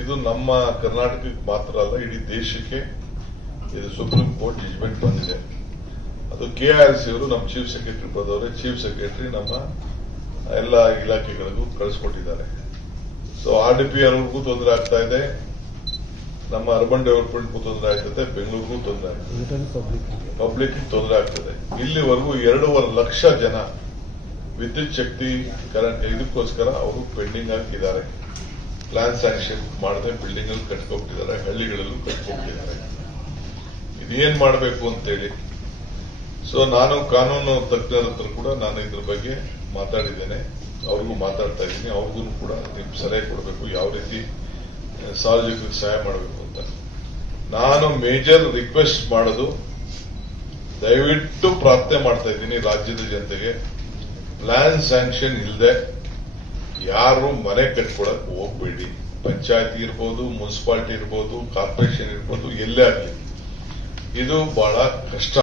ಇದು ನಮ್ಮ ಕರ್ನಾಟಕಕ್ಕೆ ಮಾತ್ರ ಅಲ್ಲ, ಇಡೀ ದೇಶಕ್ಕೆ ಇದು ಸುಪ್ರೀಂ ಕೋರ್ಟ್ ಜಜ್ಮೆಂಟ್ ಬಂದಿದೆ. ಅದು KRC ಅವರು ನಮ್ಮ ಚೀಫ್ ಸೆಕ್ರೆಟರಿ ಪದವರೇ, ಚೀಫ್ ಸೆಕ್ರೆಟರಿ ನಮ್ಮ ಎಲ್ಲ ಇಲಾಖೆಗಳಿಗೂ ಕಳಿಸ್ಕೊಟ್ಟಿದ್ದಾರೆ. ಸೊ RDPR ಅವ್ರಿಗೂ ತೊಂದರೆ ಆಗ್ತಾ ಇದೆ, ನಮ್ಮ ಅರ್ಬನ್ ಡೆವಲಪ್ಮೆಂಟ್ಗೂ ತೊಂದರೆ ಆಗ್ತದೆ, ಬೆಂಗಳೂರಿಗೂ ತೊಂದರೆ ಆಗ್ತದೆ, ಪಬ್ಲಿಕ್ ತೊಂದರೆ ಆಗ್ತದೆ. ಇಲ್ಲಿವರೆಗೂ 2.5 ಲಕ್ಷ ಜನ ವಿದ್ಯುತ್ ಶಕ್ತಿ ಇದಕ್ಕೋಸ್ಕರ ಅವರು ಪೆಂಡಿಂಗ್ ಹಾಕಿದ್ದಾರೆ. ಪ್ಲಾನ್ ಸ್ಯಾಂಕ್ಷನ್ ಮಾಡದೆ ಬಿಲ್ಡಿಂಗ್ ಅಲ್ಲಿ ಕಟ್ಕೊಬಿಟ್ಟಿದ್ದಾರೆ, ಹಳ್ಳಿಗಳಲ್ಲೂ ಕಟ್ಕೊಬಿಟ್ಟಿದ್ದಾರೆ. ಇದೇನ್ ಮಾಡಬೇಕು ಅಂತೇಳಿ. ಸೊ ನಾನು ಕಾನೂನು ತಜ್ಞರ ಹತ್ರ ಕೂಡ ನಾನು ಇದ್ರ ಬಗ್ಗೆ ಮಾತಾಡಿದ್ದೇನೆ, ಅವ್ರಿಗೂ ಮಾತಾಡ್ತಾ ಇದ್ದೀನಿ. ಅವ್ರಿಗೂ ಕೂಡ ನೀವು ಸಲಹೆ ಕೊಡಬೇಕು, ಯಾವ ರೀತಿ ಸಾರ್ವಜನಿಕರಿಗೆ ಸಹಾಯ ಮಾಡಬೇಕು ಅಂತ. ನಾನು ಮೇಜರ್ ರಿಕ್ವೆಸ್ಟ್ ಮಾಡೋದು, ದಯವಿಟ್ಟು ಪ್ರಾರ್ಥನೆ ಮಾಡ್ತಾ ಇದ್ದೀನಿ ರಾಜ್ಯದ ಜನತೆಗೆ, ಪ್ಲಾನ್ ಸ್ಯಾಂಕ್ಷನ್ ಇಲ್ಲದೆ ಯಾರು ಮನೆ ಕಟ್ಕೊಳಕ್ ಹೋಗ್ಬೇಡಿ. ಪಂಚಾಯತಿ ಇರ್ಬೋದು, ಮುನ್ಸಿಪಾಲಿಟಿ ಇರ್ಬೋದು, ಕಾರ್ಪೊರೇಷನ್ ಇರ್ಬೋದು, ಎಲ್ಲೇ ಆಗಲಿ ಇದು ಬಹಳ ಕಷ್ಟ.